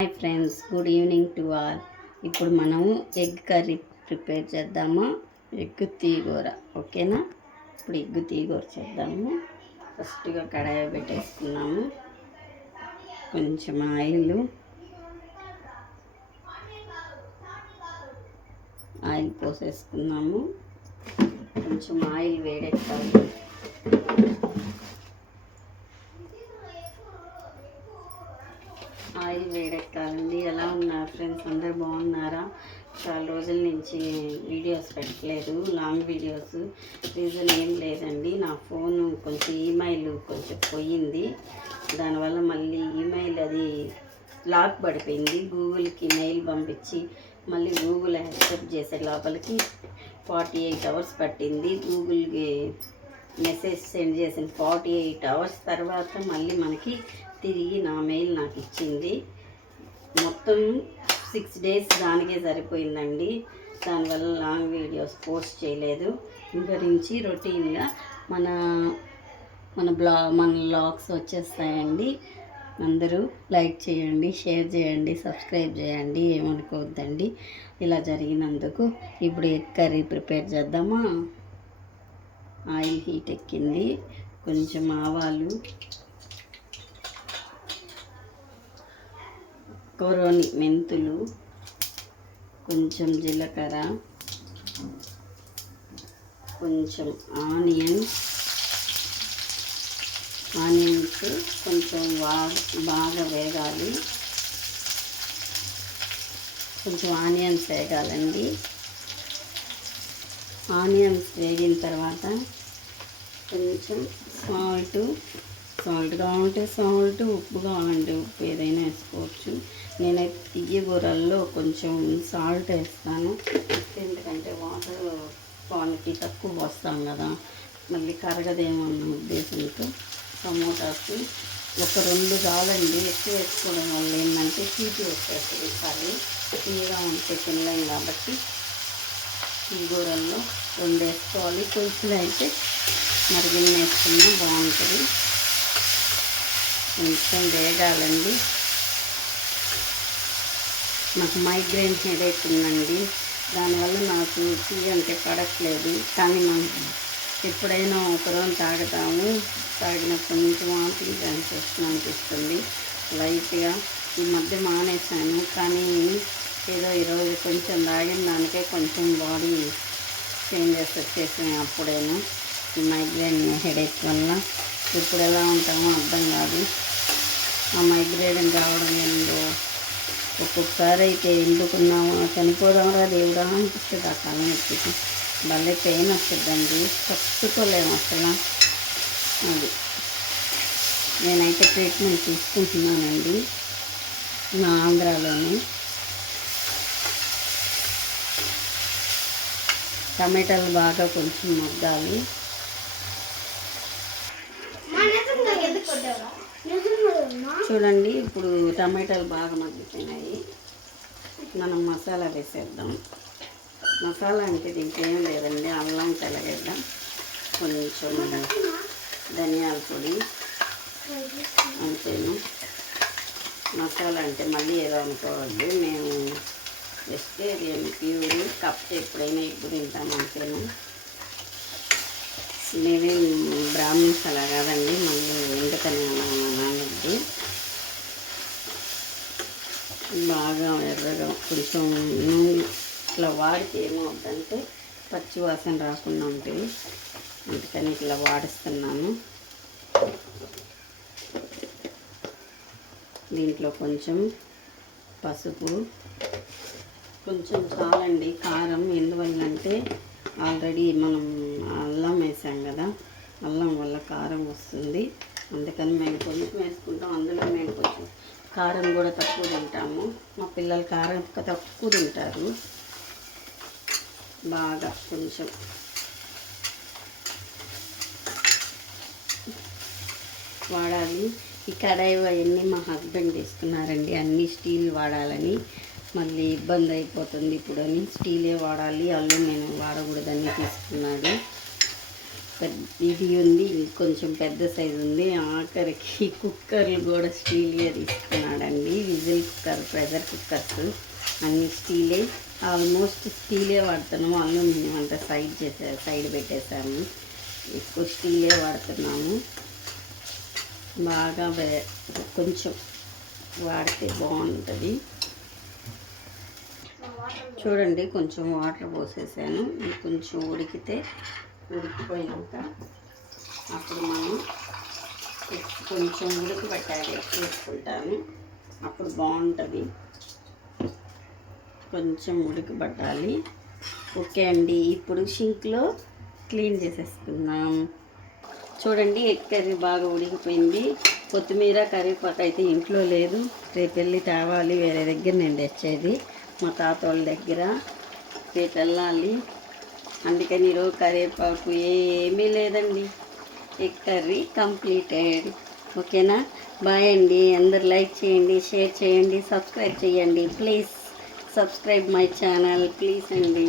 Hi friends, good evening to all. ఇప్పుడు మనము egg curry prepare చేద్దామా? ఎగ్ తీగూర, ఓకేనా? ఇప్పుడు ఎగ్ తీగూర చేద్దాము. ఫస్ట్గా కడాయి పెట్టేసుకున్నాము. కొంచెం ఆయిల్ పోసేసుకున్నాము. కొంచెం ఆయిల్ వేడెక్కాలి. ఆయిల్ వేడెక్కాలండి. ఎలా ఉన్నారు ఫ్రెండ్స్? అందరు బాగున్నారా? చాలా రోజుల నుంచి వీడియోస్ పెట్టలేదు, లాంగ్ వీడియోస్. రీజన్ ఏం లేదండి, నా ఫోను కొంచెం ఈమెయిల్ పోయింది. దానివల్ల మళ్ళీ ఈమెయిల్ అది లాక్ పడిపోయింది. గూగుల్కి మెయిల్ పంపించి మళ్ళీ గూగుల్ యాక్సెప్ట్ చేసే లోపలికి 48 అవర్స్ పట్టింది. గూగుల్కి మెసేజ్ సెండ్ చేసిన 48 అవర్స్ తర్వాత మళ్ళీ మనకి తిరిగి నా మెయిల్ నాకు ఇచ్చింది. మొత్తం 6 డేస్ దానికే సరిపోయిందండి. దానివల్ల లాంగ్ వీడియోస్ పోస్ట్ చేయలేదు. ఇంకా నుంచి రొటీన్గా మన వ్లాగ్స్ వచ్చేస్తాయండి. అందరూ లైక్ చేయండి, షేర్ చేయండి, సబ్స్క్రైబ్ చేయండి, ఏమనుకోవద్దండి ఇలా జరిగినందుకు. ఇప్పుడు ఎగ్ కర్రీ ప్రిపేర్ చేద్దామా? ఆయిల్ హీట్ ఎక్కింది. కొంచెం ఆవాలు, కొరోని మెంతులు, కొంచెం జీలకర్ర, కొంచెం ఆనియన్స్ కొంచెం బాగా వేగాలి. కొంచెం ఆనియన్స్ వేగాలండి. ఆనియన్స్ వేగిన తర్వాత కొంచెం సాల్ట్ కావాలంటే సాల్ట్, ఉప్పు కావాలంటే ఉప్పు, ఏదైనా వేసుకోవచ్చు. నేనైతే తీయగూరల్లో కొంచెం సాల్ట్ వేస్తాను, ఎందుకంటే వాటర్ క్వాంటిటీ తక్కువ పోస్తాం కదా, మళ్ళీ కరగదేమన్న ఉద్దేశంతో. టమోటాస్ ఒక 2 చాలండి, ఎక్కువ వేసుకోవడం వల్ల ఏంటంటే తీపి వచ్చేస్తుంది. కర్రీ తీయగా ఉంటే తినలేం కాబట్టి తీగూరల్లో 2 వేసుకోవాలి. పులుసులు అయితే మరిగిన వేసుకున్నా బాగుంటుంది. కొంచెం వేగాలండి. నాకు మైగ్రేన్ హెడేక్ ఉందండి, దానివల్ల నాకు టీ అంటే పడట్లేదు. కానీ మనం ఎప్పుడైనా ఒకరోజు తాగినప్పటి నుంచి వామిటింగ్ సెన్సేషన్ అనిపిస్తుంది లైట్గా. ఈ మధ్య మానేశాను, కానీ ఏదో ఈరోజు కొంచెం తాగిన దానికే కొంచెం బాడీ చేంజెస్ వచ్చేసినాయి. అప్పుడేను ఈ మైగ్రేన్ హెడేక్ వల్ల ఇప్పుడు ఎలా ఉంటామో అర్థం కాదు. ఆ మైగ్రేన్ రావడం ఏందో, ఒక్కొక్కసారి అయితే ఎందుకున్నామో చనిపోదామరా దేవుడా అనిపిస్తుంది. ఆ తలనొప్పికి భలే పెయిన్ వస్తుందండి, తట్టుకోలేము అసలు. అది నేనైతే ట్రీట్మెంట్ తీసుకుంటున్నానండి నా ఆంధ్రాలోని. టమాటాలు బాగా కొంచెం మగ్గాలి. చూడండి, ఇప్పుడు టమాటాలు బాగా మగ్గిపోయినాయి. మనం మసాలా వేసేద్దాం. మసాలా అంటే దీనికి ఏం లేదండి, అల్లం తెల్లగడ్డ, కొంచెం ధనియాల పొడి, అంతేను. మసాలా అంటే మళ్ళీ ఏదో అనుకోవద్దు, మేము వెజిటేరియన్ ప్యూర్, కప్పు ఎప్పుడైనా ఎగ్గు తింటాం అంతేను. నేనేం బ్రాహ్మిన్స్ అలా కాదండి, మళ్ళీ ఎందుకని నానద్ది. బాగా ఎర్రగా కొంచెం నూనె ఇట్లా వాడితే ఏమవుతుందంటే పచ్చి వాసన రాకుండా ఉంటుంది, అందుకని ఇట్లా వాడిస్తున్నాను. దీంట్లో కొంచెం పసుపు, కొంచెం చాలండి కారం. ఎందువల్లంటే ఆల్రెడీ మనం అల్లం వేసాం కదా, అల్లం వల్ల కారం వస్తుంది, అందుకని మేము కొంచెం వేసుకుంటాం. అందులో మేము కొంచెం కారం కూడా తక్కువ తింటాము, మా పిల్లలు కారం తక్కువ తింటారు. బాగా కొంచెం వాడాలి. ఈ కడాయి అవన్నీ మా హస్బెండ్ తీసుకున్నారండి, అన్నీ స్టీల్ వాడాలని. మళ్ళీ ఇబ్బంది అయిపోతుంది ఇప్పుడు అని స్టీలే వాడాలి, అల్లం నేను వాడకూడదని తీసుకున్నాడు. ఇది ఉంది, కొంచెం పెద్ద సైజు ఉంది. ఆఖరికి కుక్కర్లు కూడా స్టీల్గా తీసుకున్నాడండి, విజిల్ కుక్కర్ ప్రెషర్ కుక్కర్స్ అన్నీ స్టీలే, ఆల్మోస్ట్ స్టీలే వాడుతున్నాము. అల్యూమినియం అంతా సైడ్ పెట్టేసాము. ఎక్కువ స్టీలే వాడుతున్నాము. బాగా కొంచెం వాడితే బాగుంటుంది. చూడండి, కొంచెం వాటర్ పోసేసాను. ఇది కొంచెం ఉడికిపోయినాక అప్పుడు మనం కొంచెం ఉడకబెట్టాలి వేసుకుంటాను. అప్పుడు బాగుంటుంది. కొంచెం ఉడకబెట్టాలి. ఓకే అండి, ఇప్పుడు సింక్లో క్లీన్ చేసేసుకుందాం. చూడండి, ఎగ్ కర్రీ బాగా ఉడికిపోయింది. కొత్తిమీర కరివేపాకు అయితే ఇంట్లో లేదు, రేపు వెళ్ళి తేవాలి. వేరే దగ్గర నేను తెచ్చేది, మా తాత వాళ్ళ దగ్గర. రేపు వెళ్ళాలి. అందుకని ఈరోజు కరివేపాకు ఏమీ లేదండి. Egg curry completed. ఓకేనా? బాయ్ అండి. అందరు లైక్ చేయండి, షేర్ చేయండి, సబ్స్క్రైబ్ చేయండి. Please subscribe my channel please అండి.